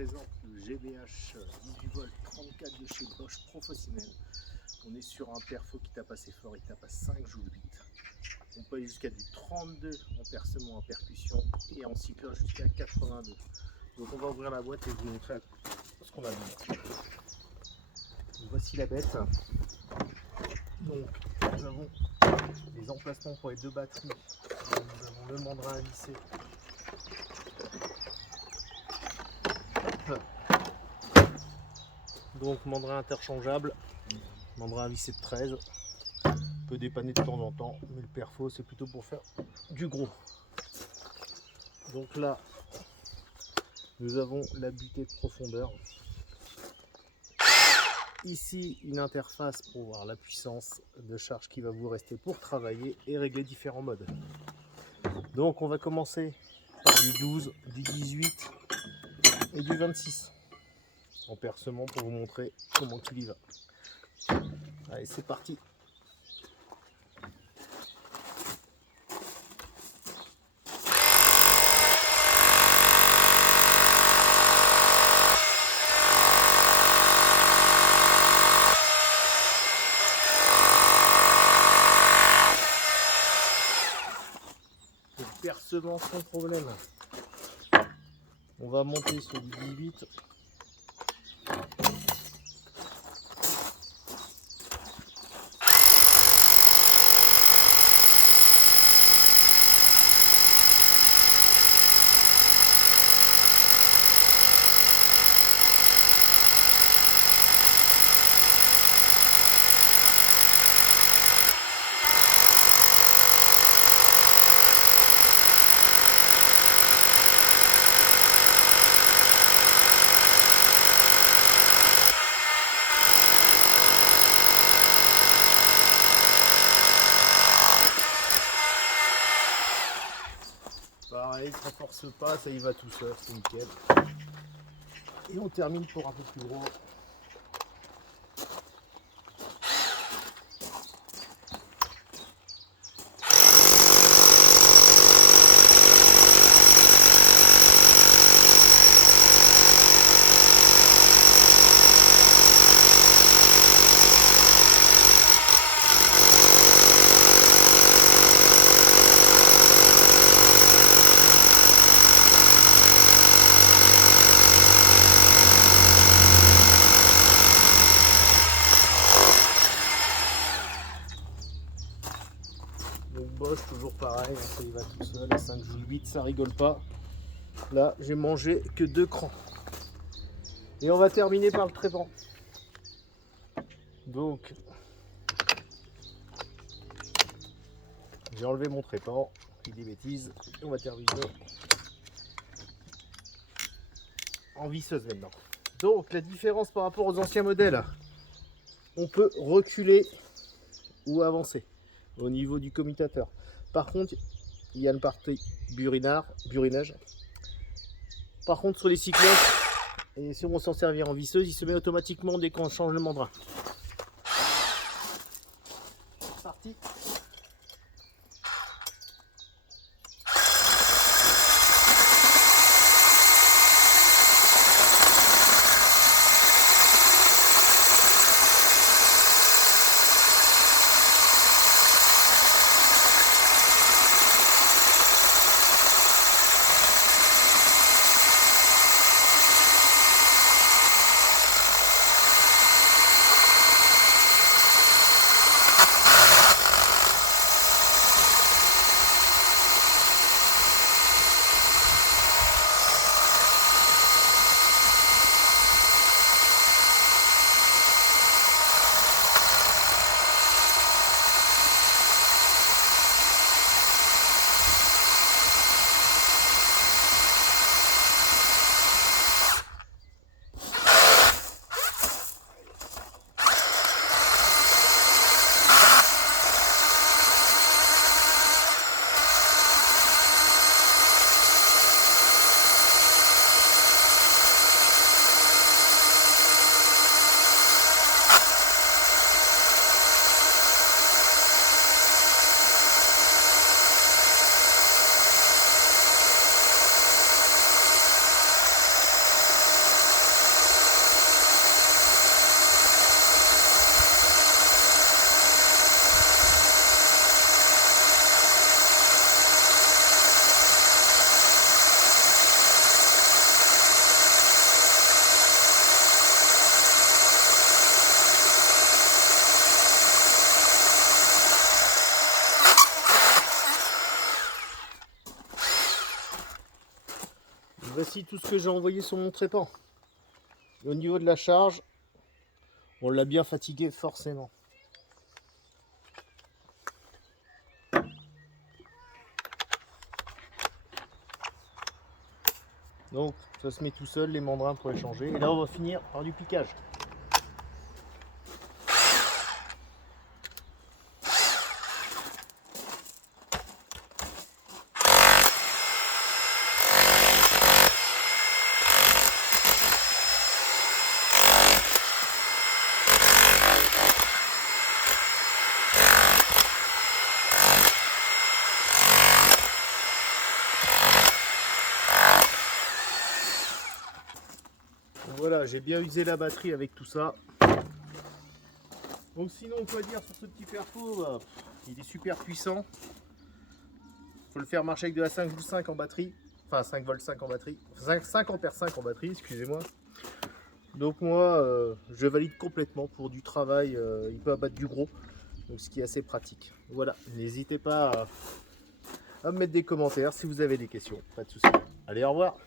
présente le GBH 18 volts 34 de chez Bosch professionnel. On est sur un perfo qui tape assez fort, il tape à 5 joules 8. On peut aller jusqu'à du 32 en percement, en percussion et en cycloche jusqu'à 82. Donc on va ouvrir la boîte et vous montrer ce qu'on a dedans. Voici la bête. Donc nous avons les emplacements pour les deux batteries. Nous avons le mandrin à visser. Donc mandrin interchangeable, mandrin à visser de 13. Peut dépanner de temps en temps, mais le perfo c'est plutôt pour faire du gros. Donc là nous avons la butée de profondeur. Ici une interface pour voir la puissance de charge qui va vous rester pour travailler et régler différents modes. Donc on va commencer par du 12, du 18 et du 26 en percement pour vous montrer comment il y va. Allez, c'est parti. Percement sans problème. On va monter sur du 18. Pareil, ça force pas, ça y va tout seul, c'est nickel. Et on termine pour un peu plus gros. Donc Bosch, toujours pareil, ça y va tout seul, à 5 joules 8, ça rigole pas. Là, j'ai mangé que 2 crans. Et on va terminer par le trépan. Donc, j'ai enlevé mon trépan, il dit des bêtises, et on va terminer en visseuse maintenant. Donc, la différence par rapport aux anciens modèles, on peut reculer ou avancer au niveau du commutateur. Par contre, il y a une partie burinage. Par contre, sur les cycloches, et si on s'en servir en visseuse, il se met automatiquement dès qu'on change le mandrin. C'est parti. Voici tout ce que j'ai envoyé sur mon trépan. Et au niveau de la charge, on l'a bien fatigué forcément. Donc ça se met tout seul, les mandrins pour les changer. Et là on va finir par du piquage. Voilà, j'ai bien usé la batterie avec tout ça. Donc sinon, quoi dire sur ce petit perfo, bah, il est super puissant. Faut le faire marcher avec de la 5V5 en batterie. Enfin 5V5 en batterie. 5 ampères 5 en batterie, excusez-moi. Donc moi, je valide complètement pour du travail. Il peut abattre du gros. Donc ce qui est assez pratique. Voilà, n'hésitez pas à me mettre des commentaires si vous avez des questions. Pas de soucis. Allez, au revoir.